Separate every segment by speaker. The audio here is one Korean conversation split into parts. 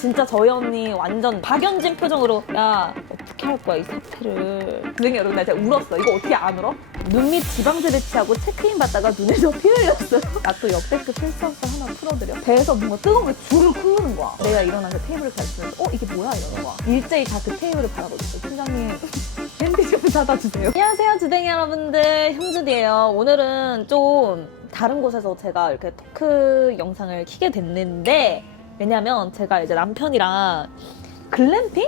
Speaker 1: 진짜 저희 언니 완전 박연진 표정으로 야 어떻게 할 거야 이 사태를. 선생님 여러분 나 진짜 울었어. 이거 어떻게 안 울어? 눈밑 지방제를 취하고 체크인 받다가 눈에서 피 흘렸어요. 나 또 역대급 실수학자 하나 풀어드려? 배에서 뭔가 뜨거운 게 줄을 흐르는 거야. 내가 일어나서 테이블을 가르치면서 어 이게 뭐야 이러는 거야 일제히 다 그 테이블을 바라보고 있어. 팀장님 캔디 좀 사다 주세요. 안녕하세요 주댕이 여러분들. 형준이에요. 오늘은 좀 다른 곳에서 제가 이렇게 토크 영상을 키게 됐는데 왜냐면 제가 이제 남편이랑 글램핑?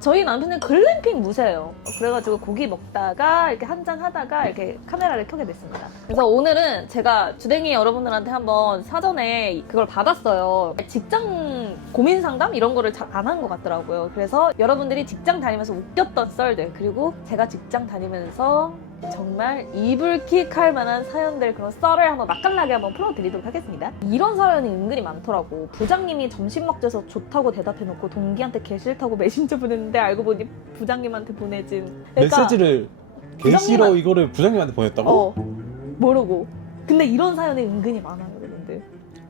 Speaker 1: 저희 남편은 글램핑 무세예요. 그래가지고 고기 먹다가 이렇게 한 잔 하다가 이렇게 카메라를 켜게 됐습니다. 그래서 오늘은 제가 주댕이 여러분들한테 한번 사전에 그걸 받았어요. 직장 고민 상담 이런 거를 잘 안 한 것 같더라고요. 그래서 여러분들이 직장 다니면서 웃겼던 썰들 그리고 제가 직장 다니면서 정말 이불킥할 만한 사연들 그런 썰을 한번 맛깔나게 한번 풀어드리도록 하겠습니다. 이런 사연이 은근히 많더라고. 부장님이 점심 먹자서 좋다고 대답해놓고 동기한테 개 싫다고 메신저 보냈는데 알고 보니 부장님한테 보내진. 그러니까,
Speaker 2: 메시지를 개
Speaker 1: 부장님한-
Speaker 2: 싫어 이거를 부장님한테 보냈다고?
Speaker 1: 어 모르고. 근데 이런 사연이 은근히 많아요, 여러분들.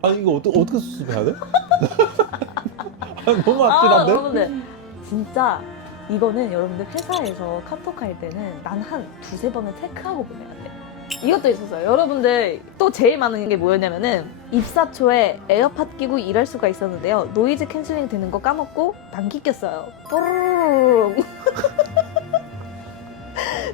Speaker 2: 아 이거 어떠, 어떻게 수습해야 돼? 아, 너무
Speaker 1: 아,
Speaker 2: 아찔한데?
Speaker 1: 여러분들 진짜 이거는 여러분들 회사에서 카톡 할 때는 난 한 두세 번은 체크하고 보내야 돼. 이것도 있었어요. 여러분들 또 제일 많은 게 뭐였냐면은 입사 초에 에어팟 끼고 일할 수가 있었는데요. 노이즈 캔슬링 되는 거 까먹고 방귀 꼈어요. 뽀르릉.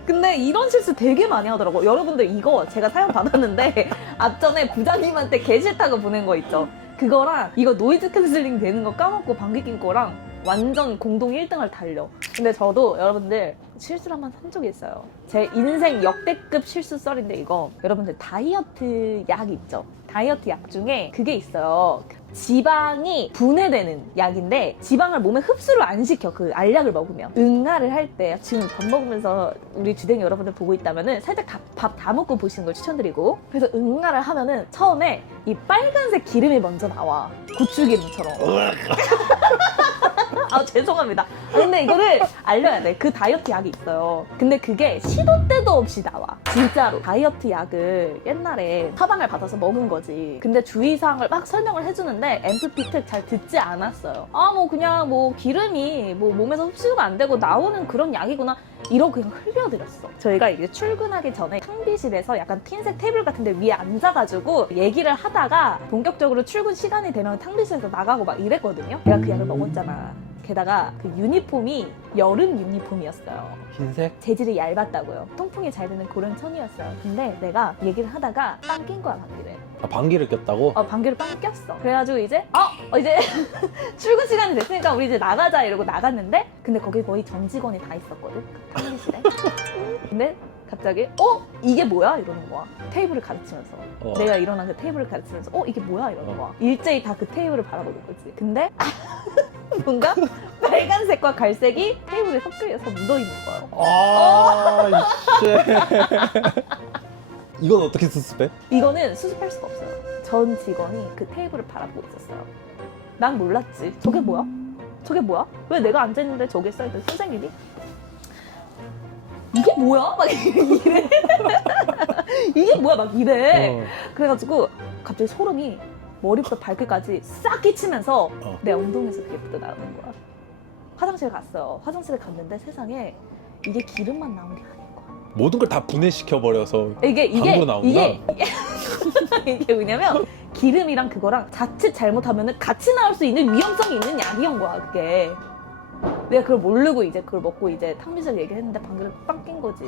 Speaker 1: 근데 이런 실수 되게 많이 하더라고. 여러분들 이거 제가 사연 받았는데 앞전에 부장님한테 개 싫다고 보낸 거 있죠. 그거랑 이거 노이즈 캔슬링 되는 거 까먹고 방귀 낀 거랑 완전 공동 1등을 달려. 근데 저도 여러분들 실수를 한 번 한 적이 있어요. 제 인생 역대급 실수 썰인데 이거 여러분들 다이어트 약 있죠? 다이어트 약 중에 그게 있어요. 지방이 분해되는 약인데 지방을 몸에 흡수를 안 시켜 그 알약을 먹으면 응가를 할 때 지금 밥 먹으면서 우리 주댕이 여러분들 보고 있다면은 살짝 밥다 먹고 보시는 걸 추천드리고 그래서 응가를 하면은 처음에 이 빨간색 기름이 먼저 나와 고추기름처럼 아 죄송합니다. 아, 근데 이거를 알려야 돼. 그 다이어트 약이 있어요. 근데 그게 시도 때도 없이 나와. 진짜로. 다이어트 약을 옛날에 처방을 받아서 먹은 거지. 근데 주의사항을 막 설명을 해주는데 앰프피 특잘 듣지 않았어요. 아 뭐 그냥 뭐 기름이 뭐 몸에서 흡수가 안 되고 나오는 그런 약이구나. 이러고 그냥 흘려드렸어. 저희가 이제 출근하기 전에 탕비실에서 약간 흰색 테이블 같은데 위에 앉아가지고 얘기를 하다가 본격적으로 출근 시간이 되면 탕비실에서 나가고 막 이랬거든요. 내가 그 약을 먹었잖아. 게다가 그 유니폼이 여름 유니폼이었어요.
Speaker 2: 흰색?
Speaker 1: 재질이 얇았다고요. 통풍이 잘 되는 그런 천이었어요. 근데 내가 얘기를 하다가 빵 낀 거야, 방귀를.
Speaker 2: 아 방귀를 꼈다고?
Speaker 1: 어, 방귀를 빵 꼈어. 그래가지고 이제, 어, 어, 이제 출근 시간이 됐으니까 우리 이제 나가자 이러고 나갔는데, 근데 거기 거의 전 직원이 다 있었거든. 그 탕비실에. 근데 갑자기, 어? 이게 뭐야? 이러는 거야. 테이블을 가르치면서.
Speaker 2: 어.
Speaker 1: 내가 일어난 그 테이블을 가르치면서, 어? 이게 뭐야? 이러는 거야. 일제히 다 그 테이블을 바라보는 거지. 근데, 뭔가 빨간색과 갈색이 테이블에 섞여서 묻어 있는 거야.
Speaker 2: 아 이씨 이건 어떻게 수습해?
Speaker 1: 이거는 수습할 수가 없어요. 전 직원이 그 테이블을 바라보고 있었어요. 난 몰랐지. 저게 뭐야? 저게 뭐야? 왜 내가 앉아있는데 저게 써있던 선생님이? 이게 뭐야? 막 이래. 이게 뭐야? 막 이래.
Speaker 2: 어.
Speaker 1: 그래가지고 갑자기 소름이 머리부터 발끝까지 싹 끼치면서
Speaker 2: 어.
Speaker 1: 내 엉덩이에서 그게 묻어 나오는 거야. 화장실 갔어요. 화장실에 갔는데 세상에 이게 기름만 나온 게 아닌 거야.
Speaker 2: 모든 걸 다 분해시켜 버려서
Speaker 1: 이게 이게
Speaker 2: 방구로 나오구나.
Speaker 1: 이게 이게 뭐냐면 기름이랑 그거랑 자칫 잘못하면 같이 나올 수 있는 위험성이 있는 약이온 거야 그게 내가 그걸 모르고 이제 그걸 먹고 이제 탕비실 얘기했는데 방귀를 빵 낀 거지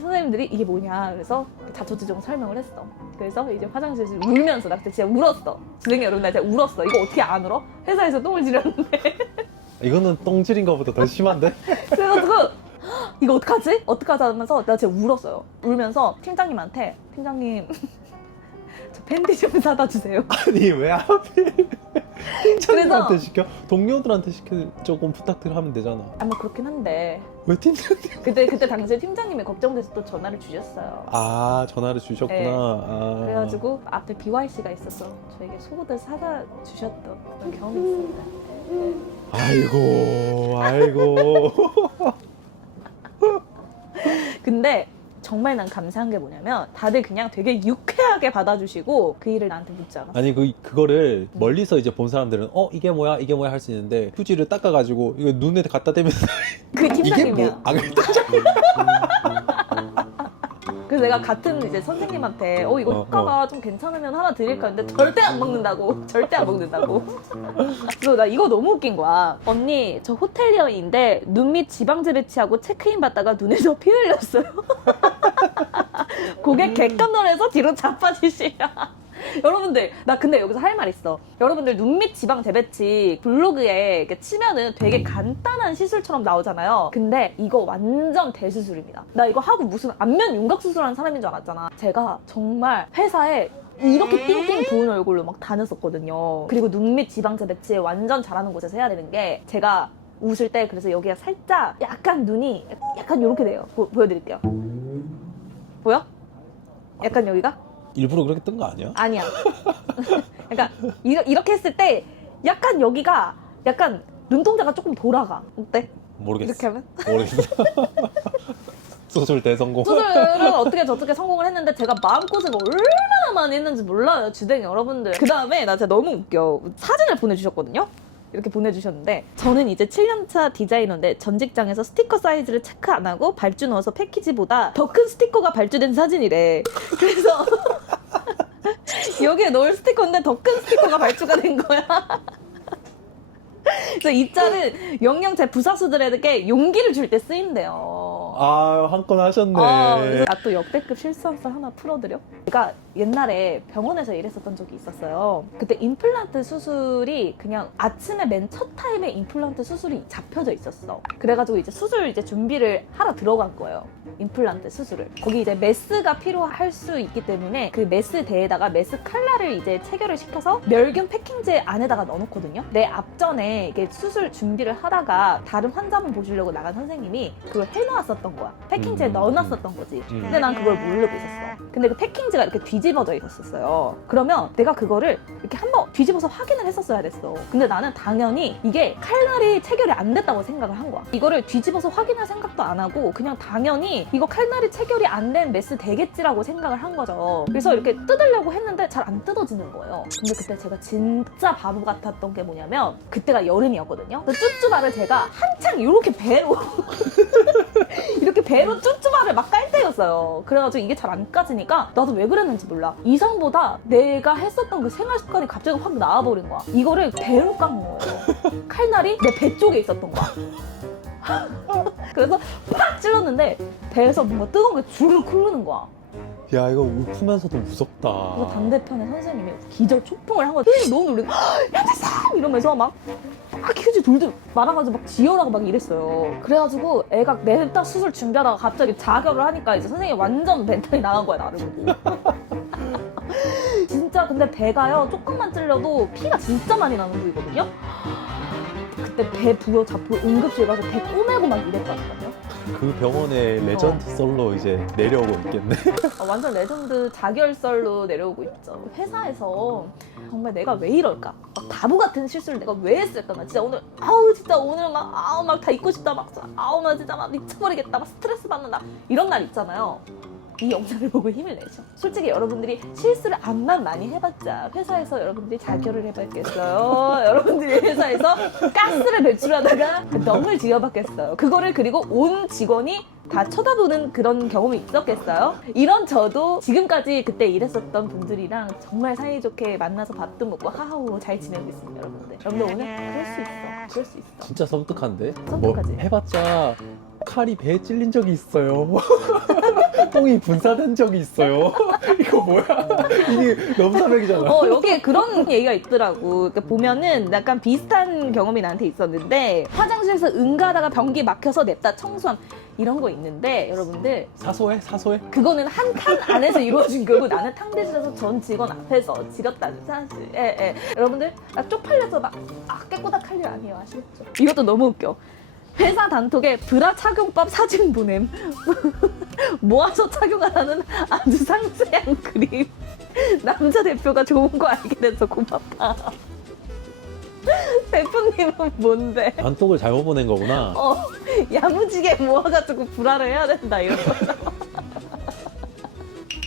Speaker 1: 선생님들이 이게 뭐냐 그래서 자초지종 설명을 했어 그래서 이제 화장실에서 울면서 나 그때 진짜 울었어 주댕이 여러분 나 진짜 울었어 이거 어떻게 안 울어? 회사에서 똥을 지렸는데
Speaker 2: 이거는 똥질인 거보다 더 심한데?
Speaker 1: 그래가지고 "헉, 이거 어떡하지? 어떡하지 하면서 내가 진짜 울었어요. 울면서 팀장님한테 팀장님 저 팬티 좀 사다 주세요.
Speaker 2: 아니 왜 하필 팀장님한테 시켜? 동료들한테 시켜 조금 부탁들 하면 되잖아
Speaker 1: 아뭐 그렇긴 한데
Speaker 2: 왜 팀장님?
Speaker 1: 그때 그때 당시에 팀장님이 걱정돼서 또 전화를 주셨어요.
Speaker 2: 아 전화를 주셨구나
Speaker 1: 네.
Speaker 2: 아.
Speaker 1: 그래가지고 앞에 BYC가 있어서 저에게 속옷을 사다 주셨던 경험이 있습니다. 네.
Speaker 2: 아이고 아이고
Speaker 1: 근데 정말 난 감사한 게 뭐냐면 다들 그냥 되게 유쾌하게 받아주시고 그 일을 나한테 묻지 않아.
Speaker 2: 아니 그 그거를 멀리서 이제 본 사람들은 어 이게 뭐야 이게 뭐야 할 수 있는데 휴지를 닦아가지고 이거 눈에 갖다 대면서
Speaker 1: 그
Speaker 2: 이게
Speaker 1: 팀장님이야.
Speaker 2: 뭐? 아 그래
Speaker 1: 그래서 내가 같은 이제 선생님한테 어 이거
Speaker 2: 어,
Speaker 1: 효과가 좀 괜찮으면 하나 드릴까 했는데 절대 안 먹는다고. 절대 안 먹는다고. 그래서 나 이거 너무 웃긴 거야 언니 저 호텔리어인데 눈 밑 지방제를 치하고 체크인 받다가 눈에서 피 흘렸어요. 고개 객관놀해서 뒤로 자빠지시라 여러분들 나 근데 여기서 할 말 있어. 여러분들 눈 밑 지방 재배치 블로그에 이렇게 치면은 되게 간단한 시술처럼 나오잖아요. 근데 이거 완전 대수술입니다. 나 이거 하고 무슨 안면 윤곽 수술하는 사람인 줄 알았잖아. 제가 정말 회사에 이렇게 띵띵 부은 얼굴로 막 다녔었거든요. 그리고 눈 밑 지방 재 배치 완전 잘하는 곳에서 해야 되는 게 제가 웃을 때 그래서 여기가 살짝 약간 눈이 약간 이렇게 돼요. 보, 보여드릴게요. 보여? 약간 여기가?
Speaker 2: 일부러 그렇게 뜬 거 아니야?
Speaker 1: 아니야. 그러니까 이러- 이렇게 했을 때 약간 여기가 약간 눈동자가 조금 돌아가. 어때?
Speaker 2: 모르겠어
Speaker 1: 이렇게 하면?
Speaker 2: 모르겠어 수술 대성공
Speaker 1: 수술을 어떻게 저떻게 성공을 했는데 제가 마음고생을 얼마나 많이 했는지 몰라요. 주댕이 여러분들. 그 다음에 나 진짜 너무 웃겨. 사진을 보내주셨거든요. 이렇게 보내주셨는데 저는 이제 7년차 디자이너인데 전 직장에서 스티커 사이즈를 체크 안 하고 발주 넣어서 패키지보다 더 큰 스티커가 발주된 사진이래. 그래서 여기에 넣을 스티커인데 더 큰 스티커가 발주가 된 거야. 그래서 이 짤은 영영 제 부사수들에게 용기를 줄 때 쓰인대요.
Speaker 2: 아 한 건 하셨네
Speaker 1: 아, 그래서 나 또 역대급 실수한 썰 하나 풀어드려? 제가 옛날에 병원에서 일했었던 적이 있었어요. 그때 임플란트 수술이 그냥 아침에 맨 첫 타임에 임플란트 수술이 잡혀져 있었어. 그래가지고 이제 수술 이제 준비를 하러 들어간 거예요. 임플란트 수술을. 거기 이제 메스가 필요할 수 있기 때문에 그 메스 대에다가 메스 칼라를 이제 체결을 시켜서 멸균 패킹지 안에다가 넣어놓거든요. 내 앞전에 이게 수술 준비를 하다가 다른 환자분 보시려고 나간 선생님이 그걸 해놓았었던 거야. 패킹지에
Speaker 2: 음.
Speaker 1: 넣어놨었던 거지.
Speaker 2: 음.
Speaker 1: 근데 난 그걸 모르고 있었어. 근데 그 패킹지가 이렇게 뒤집어져 있었어요. 그러면 내가 그거를 이렇게 한번 뒤집어서 확인을 했었어야 됐어. 근데 나는 당연히 이게 칼날이 체결이 안 됐다고 생각을 한 거야. 이거를 뒤집어서 확인할 생각도 안 하고 그냥 당연히 이거 칼날이 체결이 안 된 메스 되겠지라고 생각을 한 거죠. 그래서 이렇게 뜯으려고 했는데 잘 안 뜯어지는 거예요. 근데 그때 제가 진짜 바보 같았던 게 뭐냐면 그때가 여름이었거든요. 그 쭈쭈바를 제가 한창 이렇게 배로 이렇게 배로 쭈쭈바를 막 깔 때였어요. 그래가지고 이게 잘 안 까지니까 나도 왜 그랬는지 몰라. 이상보다 내가 했었던 그 생활 습관이 갑자기 확 나와버린 거야. 이거를 배로 깐 거예요. 칼날이 내 배 쪽에 있었던 거야. 그래서 팍 찔렀는데 배에서 뭔가 뜨거운 게 줄을 흐르는 거야.
Speaker 2: 야 이거 울프면서도 무섭다
Speaker 1: 그래서 반대편에 선생님이 기절 초풍을 한 거야. 너무 놀래. 현대쌤 이러면서 막, 막 휴지 돌돌 말아가지고 막 지혈하고 막 이랬어요. 그래가지고 애가 내딱 수술 준비하다가 갑자기 자결을 하니까 이제 선생님이 완전 멘탈이 나간 거야 나를 보고. 진짜 근데 배가요 조금만 찔려도 피가 진짜 많이 나는 부위거든요. 그때 배 부여 잡고 응급실 가서 배 꼬매고 막 이랬거든요.
Speaker 2: 그 병원에 레전드 솔로 이제 내려오고 있겠네
Speaker 1: 아, 완전 레전드 자결설로 내려오고 있죠. 회사에서 정말 내가 왜 이럴까? 막 바보 같은 실수를 내가 왜 했을까? 나 진짜 오늘 아우 진짜 오늘 막 아우 막 다 잊고 싶다 막 아우 나 진짜 막 미쳐버리겠다 막 스트레스 받는다 이런 날 있잖아요. 이 영상을 보고 힘을 내죠. 솔직히 여러분들이 실수를 암만 많이 해봤자 회사에서 여러분들이 자결을 해봤겠어요. 여러분들이 회사에서 가스를 배출하다가 멍을 지어봤겠어요. 그거를 그리고 온 직원이 다 쳐다보는 그런 경험이 있었겠어요? 이런 저도 지금까지 그때 일했었던 분들이랑 정말 사이좋게 만나서 밥도 먹고 하하호 잘 지내고 있습니다, 여러분들. 여러분들 오늘 그럴 수 있어. 그럴 수 있어.
Speaker 2: 진짜 섬뜩한데?
Speaker 1: 섬뜩하지?
Speaker 2: 뭐 해봤자 칼이 배에 찔린 적이 있어요 똥이 분사된 적이 있어요 이거 뭐야 이게 넘사벽이잖아
Speaker 1: 어, 여기에 그런 얘기가 있더라고. 그러니까 보면은 약간 비슷한 경험이 나한테 있었는데 화장실에서 응가다가 변기 막혀서 냅다 청소함 이런 거 있는데 여러분들
Speaker 2: 사소해 사소해
Speaker 1: 그거는 한 칸 안에서 이루어진 거고 나는 탕대실에서 전 직원 앞에서 지렸다 사실. 예, 예. 여러분들 나 쪽팔려서 막 아, 깨꼬닥 할 일 아니에요 아시겠죠? 이것도 너무 웃겨. 회사 단톡에 브라 착용법 사진 보냄. 모아서 착용하라는 아주 상세한 그림. 남자 대표가 좋은 거 알게 돼서 고맙다. 대표님은 뭔데?
Speaker 2: 단톡을 잘못 보낸 거구나
Speaker 1: 어, 야무지게 모아가지고 불화를 해야 된다 이런 거죠.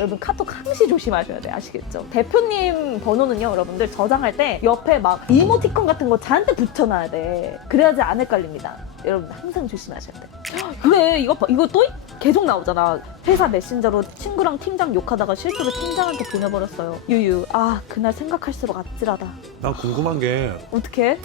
Speaker 1: 여러분 카톡 항시 조심하셔야 돼 아시겠죠? 대표님 번호는요 여러분들 저장할 때 옆에 막 이모티콘 같은 거 잔뜩 붙여놔야 돼. 그래야지 안 헷갈립니다. 여러분 항상 조심하셔야 돼. 그래 이거 봐, 이거 또 계속 나오잖아. 회사 메신저로 친구랑 팀장 욕하다가 실수로 팀장한테 보내버렸어요. 유유 아 그날 생각할수록 아찔하다.
Speaker 3: 난 궁금한 게그
Speaker 1: 어떻게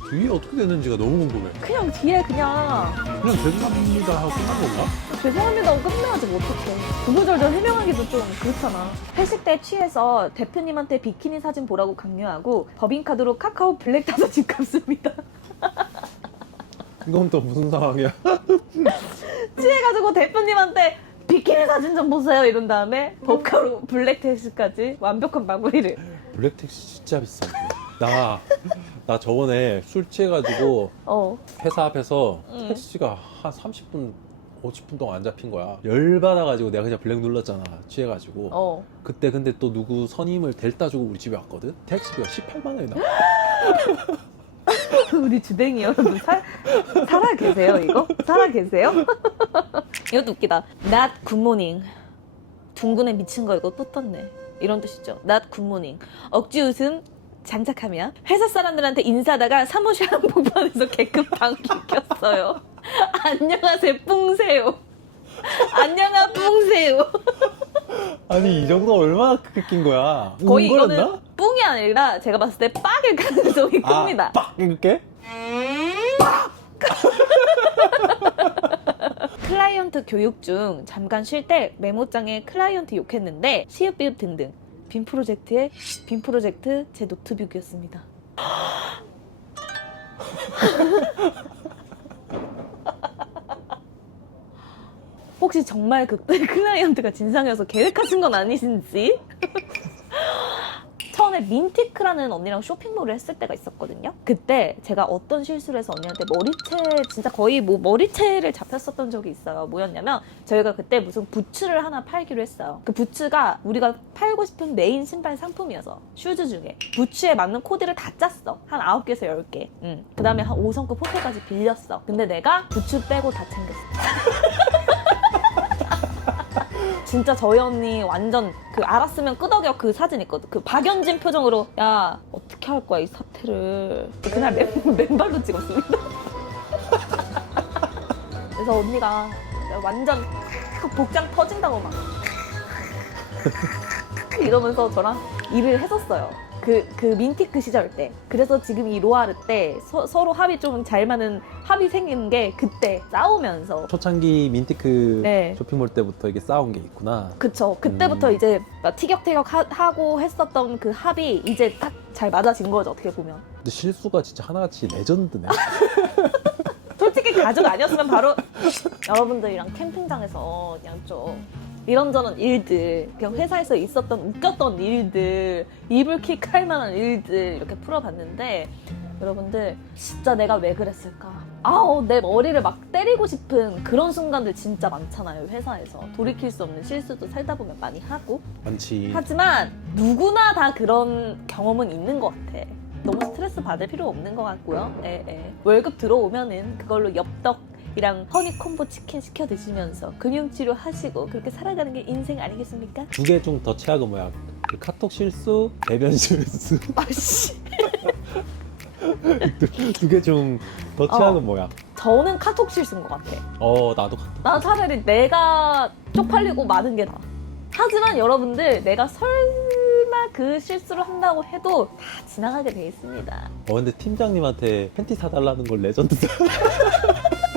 Speaker 3: 뒤에 어떻게 됐는지가 너무 궁금해.
Speaker 1: 그냥 뒤에 그냥
Speaker 3: 그냥 죄송합니다 하고 끝난 건가?
Speaker 1: 죄송합니다 하고 끝내야지 뭐 어떡해 구구절절 해명하기도 좀 그렇잖아 회식 때 취해서 대표님한테 비키니 사진 보라고 강요하고 법인카드로 카카오 블랙 타서 집값 씁니다
Speaker 3: 이건 또 무슨 상황이야?
Speaker 1: 취해가지고 대표님한테 비키니 사진 좀 보세요 이런 다음에 법카로 블랙 택시까지 완벽한 마무리를
Speaker 2: 블랙 택시 진짜 비싸. 나, 나 저번에 술 취해가지고
Speaker 1: 어
Speaker 2: 회사 앞에서
Speaker 1: 응.
Speaker 2: 택시가 한 30분, 50분 동안 안 잡힌 거야. 열받아가지고 내가 그냥 블랙 눌렀잖아. 취해가지고.
Speaker 1: 어.
Speaker 2: 그때 근데 또 누구 선임을 델타 주고 우리 집에 왔거든? 택시비가 18만 원이나.
Speaker 1: 우리 주댕이 여러분 살, 살아 계세요 이거? 살아 계세요? 이것도 웃기다 Not 굿모닝 둥근에 미친 거 이거 또 떴네 이런 뜻이죠 Not 굿모닝 억지 웃음 장착하면 회사 사람들한테 인사하다가 사무실 한복판에서 개급 방귀 꼈어요 안녕하세요 뿡세요 안녕하 뿡세요
Speaker 2: 아니, 이 정도 얼마나 크게 낀 거야?
Speaker 1: 거의
Speaker 2: 웅거렸나?
Speaker 1: 이거는 뿡이 아니라 제가 봤을 때 빡일 가능성이 큽니다
Speaker 2: 아, 빡! 이렇게?
Speaker 1: 클라이언트 교육 중 잠깐 쉴 때 메모장에 클라이언트 욕했는데 시읍 비읍 등등 빔 프로젝트의 빔 프로젝트 제 노트북이었습니다. 혹시 정말 그때 클라이언트가 진상이어서 계획하신 건 아니신지? 처음에 민티크라는 언니랑 쇼핑몰을 했을 때가 있었거든요. 그때 제가 어떤 실수를 해서 언니한테 머리채 진짜 거의 뭐 머리채를 잡혔었던 적이 있어요. 뭐였냐면 저희가 그때 무슨 부츠를 하나 팔기로 했어요. 그 부츠가 우리가 팔고 싶은 메인 신발 상품이어서 슈즈 중에 부츠에 맞는 코디를 다 짰어. 한 9개에서 10개. 응. 그 다음에 한 5성급 호텔까지 빌렸어. 근데 내가 부츠 빼고 다 챙겼어. 진짜 저희 언니 완전 그 알았으면 끄덕여 그 사진 있거든. 그 박연진 표정으로 야 어떻게 할 거야 이 사태를. 그날 맨, 맨발로 찍었습니다. 그래서 언니가 완전 그 복장 터진다고 막 이러면서 저랑 일을 했었어요. 그, 그 민티크 시절 때. 그래서 지금 이 로아르 때 서, 로 합이 좀 잘 맞는 합이 생기는 게 그때 싸우면서
Speaker 2: 초창기 민티크
Speaker 1: 네.
Speaker 2: 쇼핑몰 때부터 이게 싸운 게 있구나.
Speaker 1: 그쵸. 그때부터
Speaker 2: 음.
Speaker 1: 이제 막 티격태격 하, 하고 했었던 그 합이 이제 딱 잘 맞아진 거죠, 어떻게 보면.
Speaker 2: 근데 실수가 진짜 하나같이 레전드네.
Speaker 1: 솔직히 가족 아니었으면 바로 여러분들이랑 캠핑장에서 그냥 좀 이런저런 일들, 그냥 회사에서 있었던 웃겼던 일들, 이불킥 할 만한 일들 이렇게 풀어봤는데 여러분들 진짜 내가 왜 그랬을까? 아우 내 머리를 막 때리고 싶은 그런 순간들 진짜 많잖아요 회사에서 돌이킬 수 없는 실수도 살다 보면 많이 하고
Speaker 2: 많지.
Speaker 1: 하지만 누구나 다 그런 경험은 있는 것 같아. 너무 스트레스 받을 필요 없는 것 같고요. 예, 예. 월급 들어오면은 그걸로 엽떡 이랑 허니콤보 치킨 시켜 드시면서 금융치료 하시고 그렇게 살아가는 게 인생 아니겠습니까?
Speaker 2: 두개중더 최악은 뭐야? 그 카톡 실수, 대변 실수.
Speaker 1: 아씨.
Speaker 2: 두개중더 최악은 뭐야?
Speaker 1: 저는 카톡 실수인 것 같아.
Speaker 2: 어, 나도 카톡.
Speaker 1: 나 차라리 내가 쪽팔리고 마는 게 나아. 하지만 여러분들 내가 설마 그 실수를 한다고 해도 다 지나가게 돼 있습니다.
Speaker 2: 어, 근데 팀장님한테 팬티 사달라는 걸 레전드다.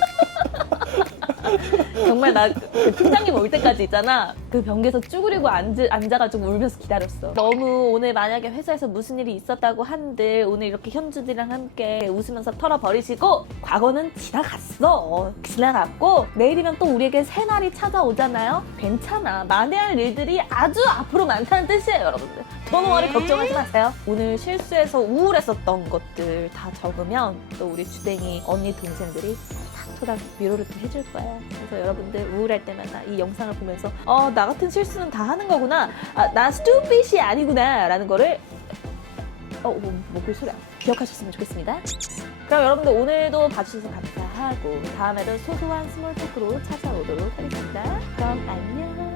Speaker 1: 정말 나 그 팀장님 올 때까지 있잖아. 그 변기에서 쭈그리고 앉, 앉아가지고 울면서 기다렸어. 너무 오늘 만약에 회사에서 무슨 일이 있었다고 한들 오늘 이렇게 현주들이랑 함께 웃으면서 털어버리시고 과거는 지나갔어. 지나갔고 내일이면 또 우리에게 새 날이 찾아오잖아요. 괜찮아. 만회할 일들이 아주 앞으로 많다는 뜻이에요, 여러분들. 돈월이 걱정하지 마세요. 오늘 실수해서 우울했었던 것들 다 적으면 또 우리 주댕이 언니 동생들이 토닥토닥 위로를 또 해줄 거예요. 그래서 여러분들 우울할 때마다 이 영상을 보면서 어, 나 같은 실수는 다 하는 거구나. 아, 나 스투핏이 아니구나. 라는 거를 어, 뭐, 뭐그 소리야. 기억하셨으면 좋겠습니다. 그럼 여러분들 오늘도 봐주셔서 감사하고 다음에도 소소한 스몰 토크로 찾아오도록 하겠습니다. 그럼 안녕.